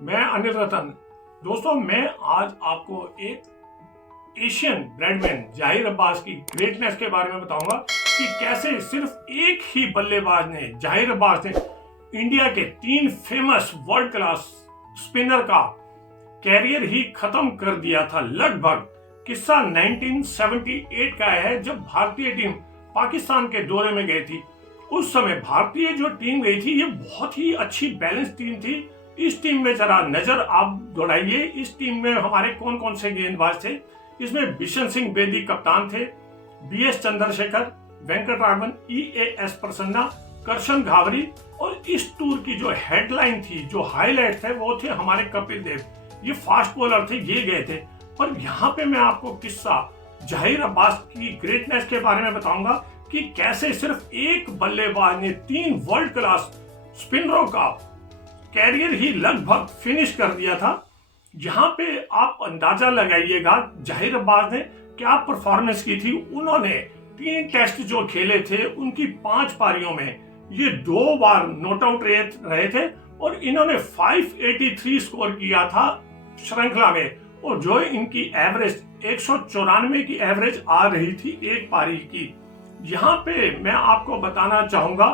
मैं अनिल रतन। दोस्तों, मैं आज आपको एक एशियन ब्रेडमैन जाहिर अब्बास की ग्रेटनेस के बारे में बताऊंगा कि कैसे सिर्फ एक ही बल्लेबाज ने, जाहिर अब्बास ने, इंडिया के 3 फेमस वर्ल्ड क्लास स्पिनर का कैरियर ही खत्म कर दिया था लगभग। किस्सा 1978 का है, जब भारतीय टीम पाकिस्तान के दौरे में गई थी। उस समय भारतीय जो टीम गई थी, ये बहुत ही अच्छी बैलेंस टीम थी। इस टीम में जरा नजर आप दौड़ाइए, इस टीम में हमारे कौन कौन से गेंदबाज थे। इसमें बिशन सिंह बेदी कप्तान थे, बीएस चंद्रशेखर, वेंकटराघवन, ईएएस प्रसन्ना, करशन घावरी, और इस टूर की जो हेडलाइन थी, जो हाईलाइट थे, वो थे हमारे कपिल देव। ये फास्ट बॉलर थे, ये गए थे। पर यहाँ पे मैं आपको किस्सा जाहिर अब्बास की ग्रेटनेस के बारे में बताऊंगा कि कैसे सिर्फ एक बल्लेबाज ने 3 वर्ल्ड क्लास स्पिनरों का कैरियर ही लगभग फिनिश कर दिया था। यहाँ पे आप अंदाजा लगाइएगा जाहिर अब्बास ने क्या परफॉर्मेंस की थी। उन्होंने 3 टेस्ट जो खेले थे, उनकी 5 पारियों में ये 2 बार नॉट आउट रहे थे, और इन्होंने 583 स्कोर किया था श्रृंखला में। और जो इनकी एवरेज 194 की एवरेज आ रही थी एक पारी की। यहाँ पे मैं आपको बताना चाहूंगा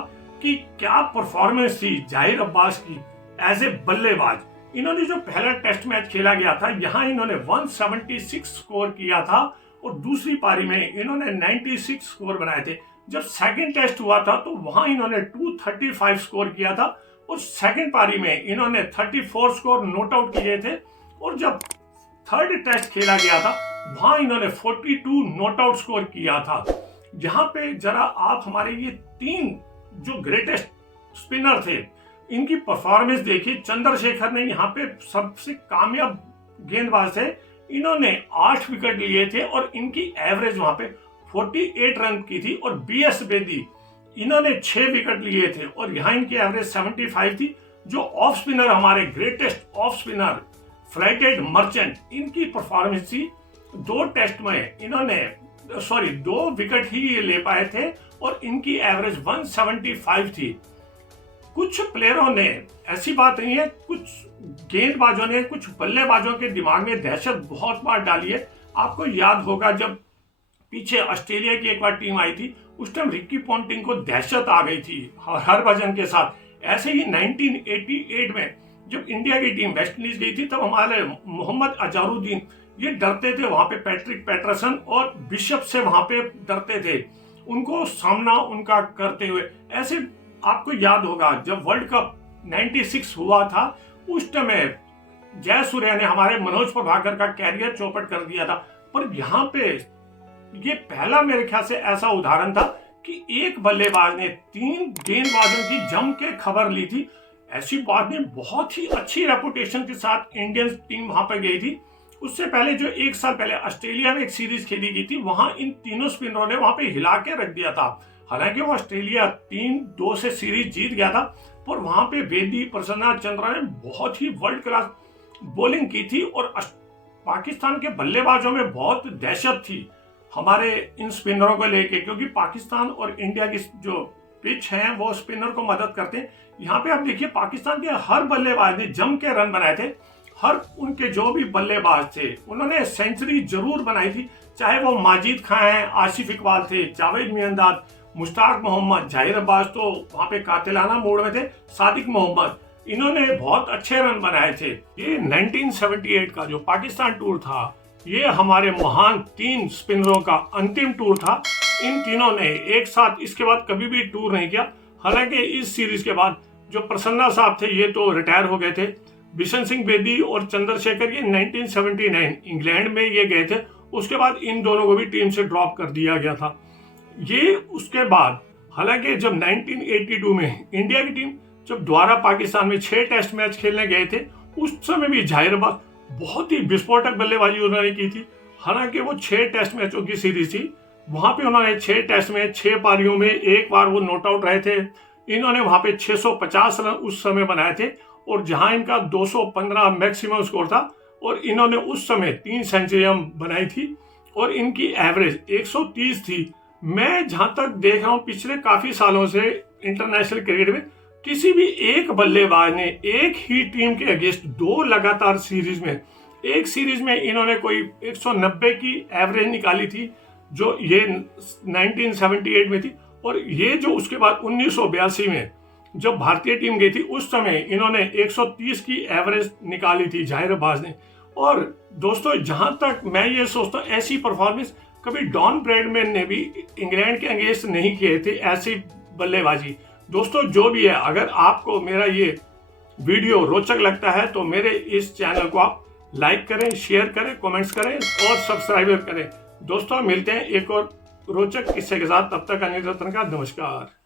कि क्या परफॉर्मेंस थी जाहिर अब्बास की एज ए बल्लेबाज। इन्होंने जो पहला टेस्ट मैच खेला गया था, यहाँ इन्होंने 176 स्कोर किया था, और दूसरी पारी में इन्होंने 96 स्कोर बनाए थे। जब सेकंड टेस्ट हुआ था तो वहां इन्होंने 235 स्कोर किया था, और सेकंड पारी में इन्होंने 34 स्कोर नॉट आउट किए थे। और जब थर्ड टेस्ट खेला गया था, वहां इन्होंने 42 नॉट आउट स्कोर किया था। यहाँ पे जरा आप हमारे ये 3 जो ग्रेटेस्ट स्पिनर थे, इनकी परफॉर्मेंस देखिए। चंद्रशेखर ने यहाँ पे सबसे कामयाब गेंदबाज थे, इन्होंने 8 विकेट लिए थे, और इनकी एवरेज वहां पे 48 रन की थी। और बीएस बेदी, इन्होंने 6 विकेट लिए थे, और यहाँ इनकी एवरेज 75 थी। जो ऑफ स्पिनर, हमारे greatest off spinner flighted merchant, इनकी परफॉर्मेंस थी 2 टेस्ट में इन्होंने 2 विकेट ही ये ले पाए थे, और इनकी एवरेज 175 थी। कुछ प्लेयरों ने, ऐसी बात नहीं है, कुछ गेंदबाजों ने, कुछ बल्लेबाजों के दिमाग में दहशत बहुत बार डाली है। आपको याद होगा जब पीछे ऑस्ट्रेलिया की एक बार टीम आई थी, उस टाइम रिकी पॉन्टिंग को दहशत आ गई थी हरभजन के साथ। ऐसे ही 1988 में जब इंडिया की टीम वेस्ट इंडीज गई थी, तब हमारे मोहम्मद अजहरुद्दीन ये डरते थे वहां पे, पैट्रिक पैटरसन और बिशप से वहां पे डरते थे, उनको सामना उनका करते हुए। ऐसे आपको याद होगा जब वर्ल्ड कप 96 हुआ था, उस समय जयसूर्या ने हमारे मनोज प्रभाकर का कैरियर चौपट कर दिया था। पर यहाँ पे ये पहला मेरे ख्याल से ऐसा उदाहरण था कि एक बल्लेबाज ने 3 गेंदबाजों की जम के खबर ली थी। ऐसी बात नहीं, बहुत ही अच्छी रेपुटेशन के साथ इंडियन टीम वहां पर गई थी। उससे पहले जो 1 साल पहले ऑस्ट्रेलिया में एक सीरीज खेली गई थी, वहां इन तीनों स्पिनरों ने वहां पे हिला के रख दिया था। हालांकि वो ऑस्ट्रेलिया 3-2 से सीरीज जीत गया था, पर वहां पे बेदी, प्रसन्ना, चंद्रा ने बहुत ही वर्ल्ड क्लास बॉलिंग की थी, और पाकिस्तान के बल्लेबाजों में बहुत दहशत थी हमारे इन स्पिनरों को लेके, क्योंकि पाकिस्तान और इंडिया की जो पिच है वो स्पिनर को मदद करते हैं। यहाँ पे आप देखिए, पाकिस्तान के हर बल्लेबाज ने जम के रन बनाए थे। हर उनके जो भी बल्लेबाज थे, उन्होंने सेंचुरी जरूर बनाई थी। चाहे वो माजिद खां हैं, आसिफ इकबाल थे, जावेद मियांदाद, मुश्ताक मोहम्मद, जाहिर अब्बास तो वहां पे कातिलाना मोड में थे, सादिक मोहम्मद, इन्होंने बहुत अच्छे रन बनाए थे। ये 1978 का जो पाकिस्तान टूर था, ये हमारे महान 3 स्पिनरों का अंतिम टूर था। इन तीनों ने एक साथ इसके बाद कभी भी टूर नहीं किया। हालांकि इस सीरीज के बाद जो प्रसन्ना साहब थे, ये तो रिटायर हो गए थे। बिशन सिंह बेदी और चंद्रशेखर, ये 1979 इंग्लैंड में ये गए थे। उसके बाद इन दोनों को भी टीम से ड्रॉप कर दिया गया था। ये उसके बाद, हालांकि जब 1982 में इंडिया की टीम जब दोबारा पाकिस्तान में 6 टेस्ट मैच खेलने गए थे, उस समय भी जाहिर बात बहुत ही विस्फोटक बल्लेबाजी उन्होंने की थी। हालांकि वो 6 टेस्ट मैचों की सीरीज थी, वहां पे उन्होंने 6 टेस्ट में 6 पारियों में 1 बार वो नॉट आउट रहे थे। इन्होंने वहां पे 650 रन उस समय बनाए थे, और जहां इनका 215 मैक्सिमम स्कोर था, और इन्होंने उस समय 3 सेंचुरियां बनाई थी, और इनकी एवरेज 130 थी। मैं जहां तक देख रहा हूं पिछले काफी सालों से इंटरनेशनल क्रिकेट में, किसी भी एक बल्लेबाज ने एक ही टीम के अगेंस्ट 2 लगातार सीरीज में, एक सीरीज में इन्होंने कोई 190 की एवरेज निकाली थी जो ये 1978 में थी, और ये जो उसके बाद 1982 में जब भारतीय टीम गई थी उस समय इन्होंने 130 की एवरेज निकाली थी जाहिर अब्बास ने। और दोस्तों जहां तक मैं ये सोचता हूँ ऐसी परफॉर्मेंस कभी डॉन ब्रैडमैन ने भी इंग्लैंड के अगेंस्ट नहीं किए थे ऐसी बल्लेबाजी। दोस्तों जो भी है, अगर आपको मेरा ये वीडियो रोचक लगता है तो मेरे इस चैनल को आप लाइक करें, शेयर करें, कमेंट्स करें और सब्सक्राइब करें। दोस्तों मिलते हैं एक और रोचक किस्से के साथ, तब तक अनिल रतन का नमस्कार।